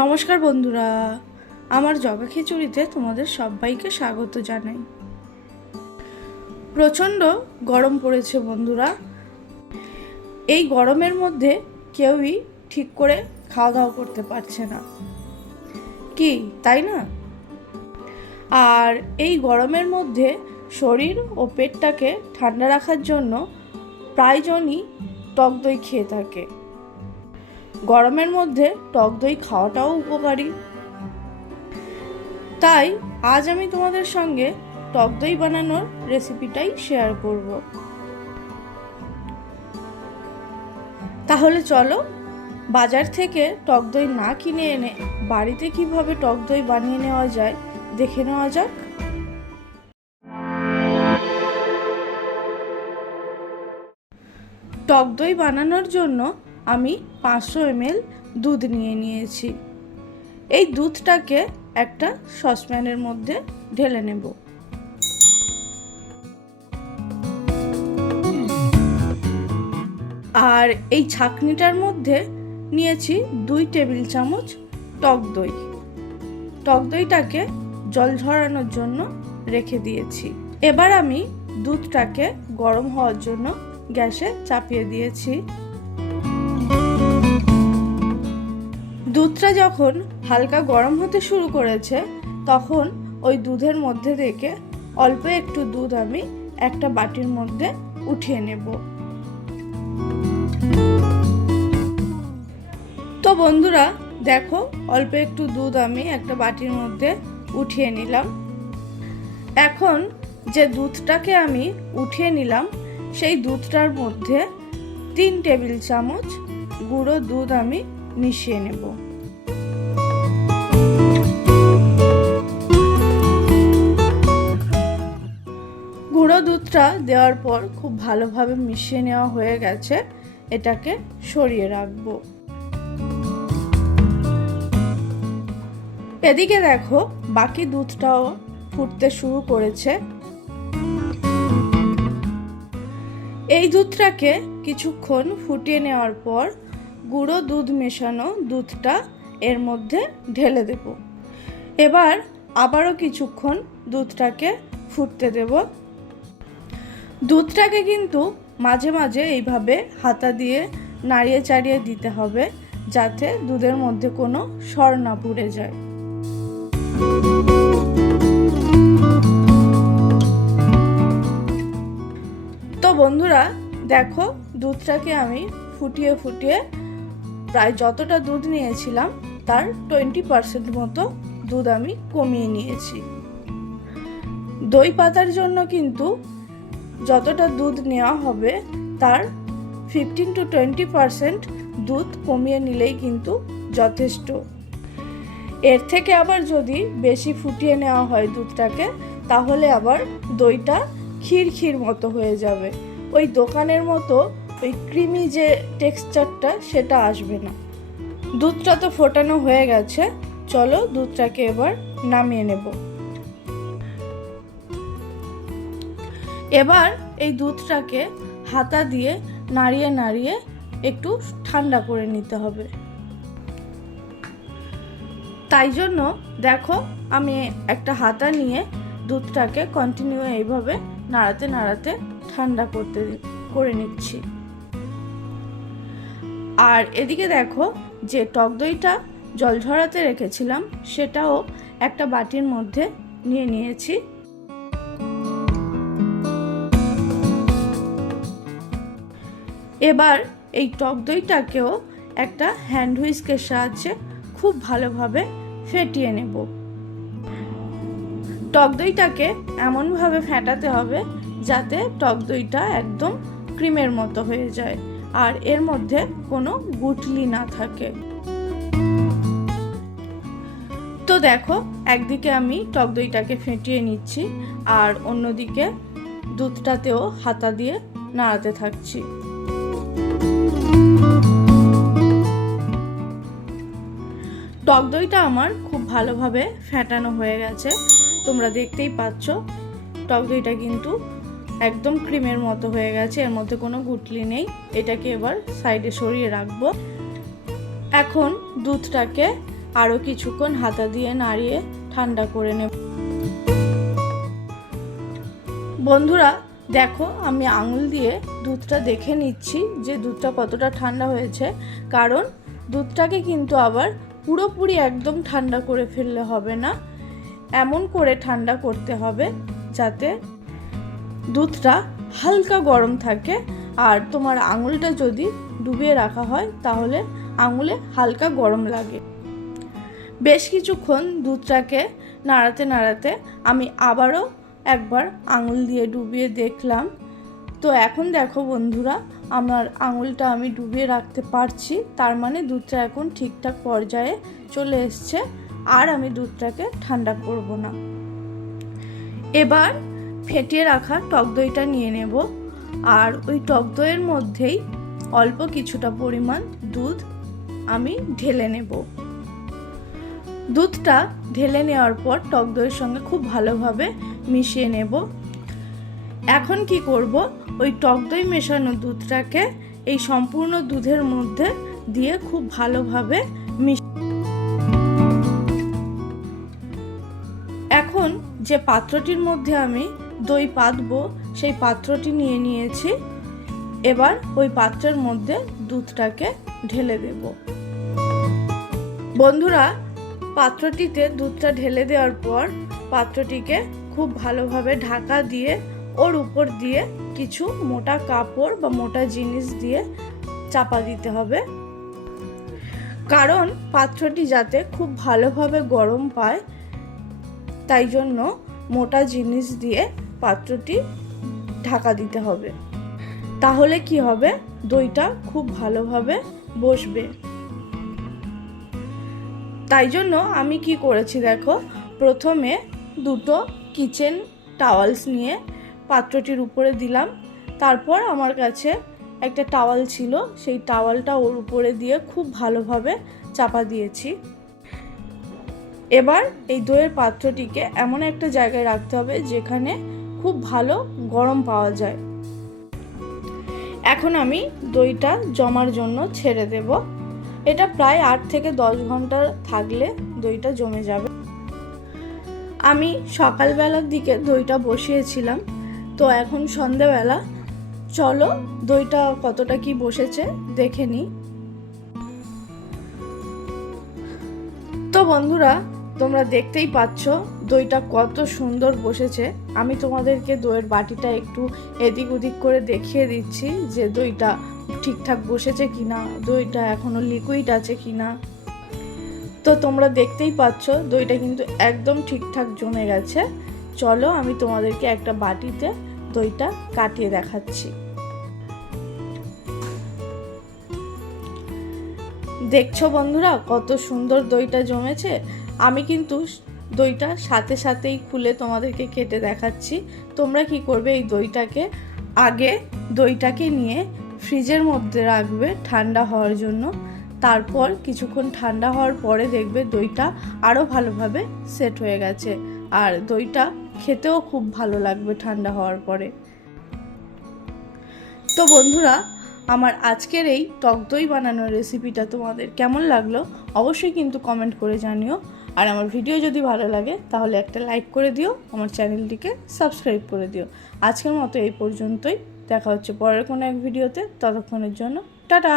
নমস্কার বন্ধুরা, আমার জগা খিচুড়িতে তোমাদের সবাইকে স্বাগত জানাই। প্রচণ্ড গরম পড়েছে বন্ধুরা। এই গরমের মধ্যে কেউই ঠিক করে খাওয়া দাওয়া করতে পারছে না, কি তাই না? আর এই গরমের মধ্যে শরীর ও পেটটাকে ঠান্ডা রাখার জন্য প্রায়জনই টক দই খেয়ে থাকে। গরমের মধ্যে টক দই খাওয়াটাও উপকারী। তাই আজ আমি তোমাদের সঙ্গে টক দই বানানোর রেসিপিটাই শেয়ার করব। তাহলে চলো বাজার থেকে টক দই না কিনে এনে বাড়িতে কিভাবে টক দই বানিয়ে নেওয়া যায় দেখে নেওয়া যাক। টক দই বানানোর জন্য আমি 500 ml দুধ নিয়ে নিয়েছি। এই দুধটাকে একটা সসপ্যানের মধ্যে ঢেলে নেব। আর এই ছাঁকনিটার মধ্যে নিয়েছি 2 টেবিল চামচ টক দই। টক দইটাকে জল ঝরানোর জন্য রেখে দিয়েছি। এবার আমি দুধটাকে গরম হওয়ার জন্য গ্যাসে চাপিয়ে দিয়েছি। দুধটা যখন হালকা গরম হতে শুরু করেছে তখন ওই দুধের মধ্যে থেকে অল্প একটু দুধ আমি একটা বাটির মধ্যে উঠিয়ে নেব। তো বন্ধুরা দেখো, অল্প একটু দুধ আমি একটা বাটির মধ্যে উঠিয়ে নিলাম। এখন যে দুধটাকে আমি উঠিয়ে নিলাম সেই দুধটার মধ্যে 3 টেবিল চামচ গুঁড়ো দুধ আমি মিশিয়ে নেব। গুঁড়ো দুধটা দেওয়ার পর খুব ভালোভাবে মিশিয়ে নেওয়া হয়ে গেছে। এটাকে সরিয়ে রাখবো। এদিকে দেখো বাকি দুধটাও ফুটতে শুরু করেছে। এই দুধটাকে কিছুক্ষণ ফুটিয়ে নেওয়ার পর গুঁড়ো দুধ মেশানো দুধটা এর মধ্যে ঢেলে দেব। এবার আবারও কিছুক্ষণ দুধটাকে ফুটতে দেব। দুধটাকে কিন্তু মাঝে মাঝে এইভাবে হাতা দিয়ে নাড়িয়ে চাড়িয়ে দিতে হবে, যাতে দুধের মধ্যে কোনো সর না পুড়ে যায়। তো বন্ধুরা দেখো, দুধটাকে আমি ফুটিয়ে ফুটিয়ে প্রায় যতটা দুধ নিয়েছিলাম তার 20% মতো দুধ আমি কমিয়ে নিয়েছি। দই পাতার জন্য কিন্তু যতটা দুধ নেওয়া হবে তার 15 to 20% দুধ কমিয়ে নিলেই কিন্তু যথেষ্ট। এর থেকে আবার যদি বেশি ফুটিয়ে নেওয়া হয় দুধটাকে, তাহলে আবার দইটা ক্ষীর ক্ষীর মতো হয়ে যাবে। ওই দোকানের মতো ওই ক্রিমি যে টেক্সচারটা সেটা আসবে না। দুধটা তো ফোটানো হয়ে গেছে, চলো দুধটাকে এবার নামিয়ে নেব। এবার এই দুধটাকে হাতা দিয়ে নাড়িয়ে নাড়িয়ে একটু ঠান্ডা করে নিতে হবে। তাই জন্য দেখো আমি একটা হাতা নিয়ে দুধটাকে কন্টিনিউ এইভাবে নাড়াতে নাড়াতে ঠান্ডা করে নিচ্ছি। আর এদিকে দেখো যে টক দইটা জল ঝরাতে রেখেছিলাম সেটাও একটা বাটির মধ্যে নিয়ে নিয়েছি। এবার এই টক দইটাকেও একটা হ্যান্ড হুইস্কের সাহায্যে খুব ভালোভাবে ফেটিয়ে নেব। টক দইটাকে এমনভাবে ফেটাতে হবে যাতে টক দইটা একদম ক্রিমের মতো হয়ে যায় আর এর মধ্যে কোনো গুটলি না থাকে। তো দেখো একদিকে আমি টক দইটাকে ফেটিয়ে নিচ্ছি আর অন্যদিকে দুধটাতেও হাতা দিয়ে নাড়াতে থাকছি। টক দইটা আমার খুব ভালোভাবে ফেটানো হয়ে গেছে, তোমরা দেখতেই পাচ্ছ। টক দইটা কিন্তু একদম ক্রিমের মতো হয়ে গেছে, এর মধ্যে কোনো গুটলি নেই। এটাকে এবার সাইডে সরিয়ে রাখবো। এখন দুধটাকে আরও কিছুক্ষণ হাতা দিয়ে নাড়িয়ে ঠান্ডা করে নেব। বন্ধুরা দেখো, আমি আঙুল দিয়ে দুধটা দেখে নিচ্ছি যে দুধটা কতটা ঠান্ডা হয়েছে, কারণ দুধটাকে কিন্তু আবার পুরোপুরি একদম ঠান্ডা করে ফেললে হবে না, এমন করে ঠান্ডা করতে হবে যাতে দুধটা হালকা গরম থাকে। আর তোমার আঙুলটা যদি ডুবিয়ে রাখা হয় তাহলে আঙুলে হালকা গরম লাগে। বেশ কিছুক্ষণ দুধটাকে নাড়াতে নাড়াতে আমি আবারও একবার আঙুল দিয়ে ডুবিয়ে দেখলাম। তো এখন দেখো বন্ধুরা, আমার আঙুলটা আমি ডুবিয়ে রাখতে পারছি, তার মানে দুধটা এখন ঠিকঠাক পর্যায়ে চলে এসছে। আর আমি দুধটাকে ঠান্ডা করব না। এবার ফেটিয়ে রাখা টক দইটা নিয়ে নেব, আর ওই টক দইয়ের মধ্যেই অল্প কিছুটা পরিমাণ দুধ আমি ঢেলে নেব। দুধটা ঢেলে নেওয়ার পর টক দইয়ের সঙ্গে খুব ভালোভাবে মিশিয়ে নেব। এখন কি করব, ওই টক দই মেশানো দুধটাকে এই সম্পূর্ণ দুধের মধ্যে দিয়ে খুব ভালোভাবে এখন যে পাত্রটির মধ্যে আমি দই পাতবো সেই পাত্রটি নিয়ে নিয়েছি। এবার ওই পাত্রের মধ্যে দুধটাকে ঢেলে দেব। বন্ধুরা, পাত্রটিতে দুধটা ঢেলে দেওয়ার পর পাত্রটিকে খুব ভালোভাবে ঢাকা দিয়ে ওর উপর দিয়ে কিছু মোটা কাপড় বা মোটা জিনিস দিয়ে চাপা দিতে হবে, কারণ পাত্রটি যাতে খুব ভালোভাবে গরম পায়, তাই জন্য মোটা জিনিস দিয়ে পাত্রটি ঢাকা দিতে হবে। তাহলে কি হবে, দইটা খুব ভালোভাবে বসবে। তাই জন্য আমি কি করেছি দেখো, প্রথমে দুটো কিচেন টাওয়ালস নিয়ে পাত্রটির উপরে দিলাম, তারপর আমার কাছে একটা টাওয়াল ছিল, সেই টাওয়ালটা ওর উপরে দিয়ে খুব ভালোভাবে চাপা দিয়েছি। এবার এই দইয়ের পাত্রটিকে এমন একটা জায়গায় রাখতে হবে যেখানে খুব ভালো গরম পাওয়া যায়। এখন আমি দইটা জমার জন্য ছেড়ে দেব। এটা প্রায় 8 থেকে 10 ঘন্টা থাকলে দইটা জমে যাবে। আমি সকালবেলার দিকে দইটা বসিয়েছিলাম, তো এখন সন্ধেবেলা। চলো দইটা কতটা কি বসেছে দেখে নিই। তো বন্ধুরা, তোমরা দেখতেই পাচ্ছ দইটা কত সুন্দর বসেছে। আমি তোমাদেরকে দইয়ের বাটিটা একটু এদিক ওদিক করে দেখিয়ে দিচ্ছি যে দইটা ঠিকঠাক বসেছে কিনা, দইটা এখনো লিকুইড আছে কিনা। তো তোমরা দেখতেই পাচ্ছ দইটা কিন্তু একদম ঠিকঠাক জমে গেছে। চলো আমি তোমাদেরকে একটা বাটিতে দইটা কাটিয়ে দেখাচ্ছি। দেখছো বন্ধুরা কত সুন্দর দইটা জমেছে। আমি কিন্তু দইটা সাথে সাথেই খুলে তোমাদেরকে কেটে দেখাচ্ছি। তোমরা কি করবে, এই দইটাকে নিয়ে ফ্রিজের মধ্যে রাখবে ঠান্ডা হওয়ার জন্য। তারপর কিছুক্ষণ ঠান্ডা হওয়ার পরে দেখবে দইটা আরও ভালোভাবে সেট হয়ে গেছে, আর দইটা খেতেও খুব ভালো লাগবে ঠান্ডা হওয়ার পরে। তো বন্ধুরা, আমার আজকের এই টক দই বানানোর রেসিপিটা তোমাদের কেমন লাগলো অবশ্যই কিন্তু কমেন্ট করে জানিও। আর আমার ভিডিও যদি ভালো লাগে তাহলে একটা লাইক করে দিও, আমার চ্যানেলটিকে সাবস্ক্রাইব করে দিও। আজকের মতো এই পর্যন্তই, দেখা হচ্ছে পরের কোনো এক ভিডিওতে। ততক্ষণের জন্য টাটা।